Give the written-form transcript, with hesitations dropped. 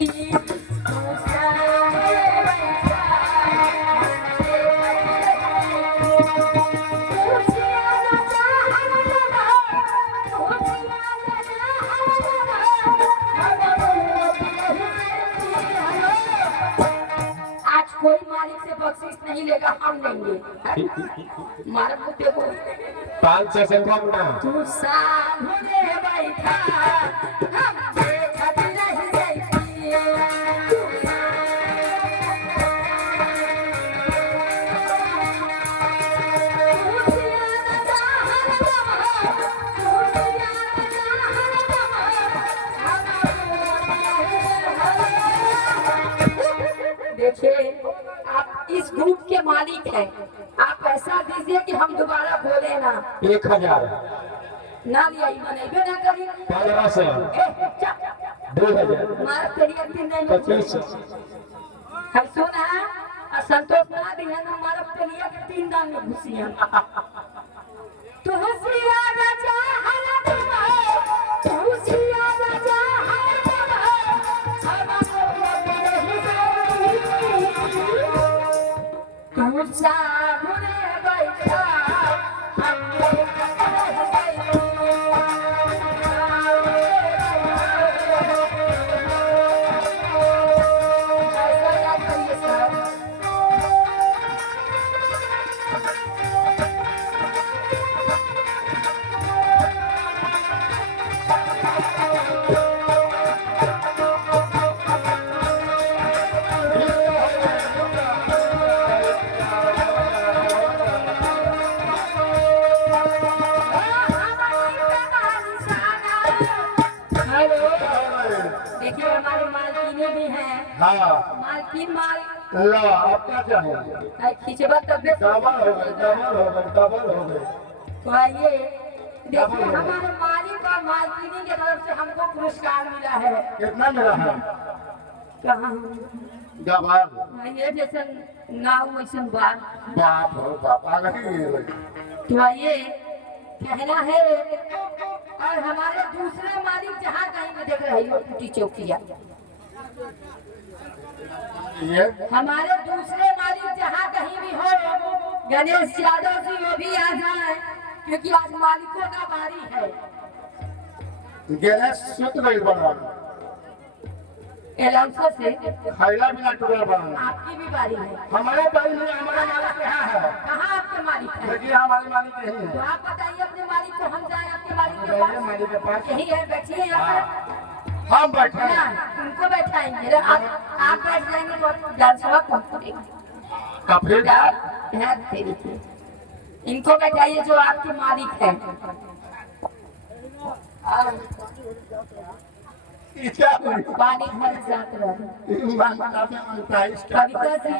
कोई मालिक से बख्शिश नहीं लेगा, हम लेंगे। मारा मुझे बोल 500 से कम ना। तू सामने बैठा हम देखत नहीं जाइए। देखिए, आप इस ग्रुप के मालिक हैं, आप पैसा दीजिए कि हम दोबारा बोले ना। 1000 ना लिया बनेबे ना करी। 1500 2000 मार तेरी तीन नहीं 2500 है। सुना असंतोष ना दिया ना, मार तेरी के 3 दान में घुसिया। तू हुसिया राजा हला तू हुसिया राजा तू सामने बैठा हम देखत रह गए। ऐसा याद करिए सर। देखिए हमारे मालकिनी भी हैं। हाँ मालकिन माल ला आप क्या चाहें? खींचबा तबियत डबल हो गए। तो आइए देखिए, हमारे मालिक और मालकिनी की तरफ से हमको पुरस्कार मिला है। कितना मिला है? कहाँ डबल। ये जैसे नाव वैसे बात। बाप हो बाप आ गई। तो आइए कहना है, और हमारे दूसरे मालिक जहाँ कहीं भी देख रही हो टूटी चौकिया, ये हमारे दूसरे मालिक जहाँ कहीं भी हो, गणेश यादव जी वो भी आ जाए, क्योंकि आज मालिकों का बारी है। गैस सुत गई बड़ा। एलाउंसर से खैला बिना टुकड़ा बना। आपकी भी बारी है। हमारे बारी में हमारा मालिक यहाँ है। कहाँ आपके मालिक है? देखिए हमारे मालिक यही तो है। आप बताइए अपने मालिक को, हम जाए आपके मालिक के बताइए पास। मालिक के पास। यही है, बैठिए यहाँ पे। हम बैठे हैं। ना, उनको बैठाएंगे। आप बैठ जाएंगे तो डांसवा कौन करेगा? कफे ध्यान तेरी थी। इनको बैठाइए जो आपके मालिक है। क्या पानी भर जाते रहे। हुई? कविता जी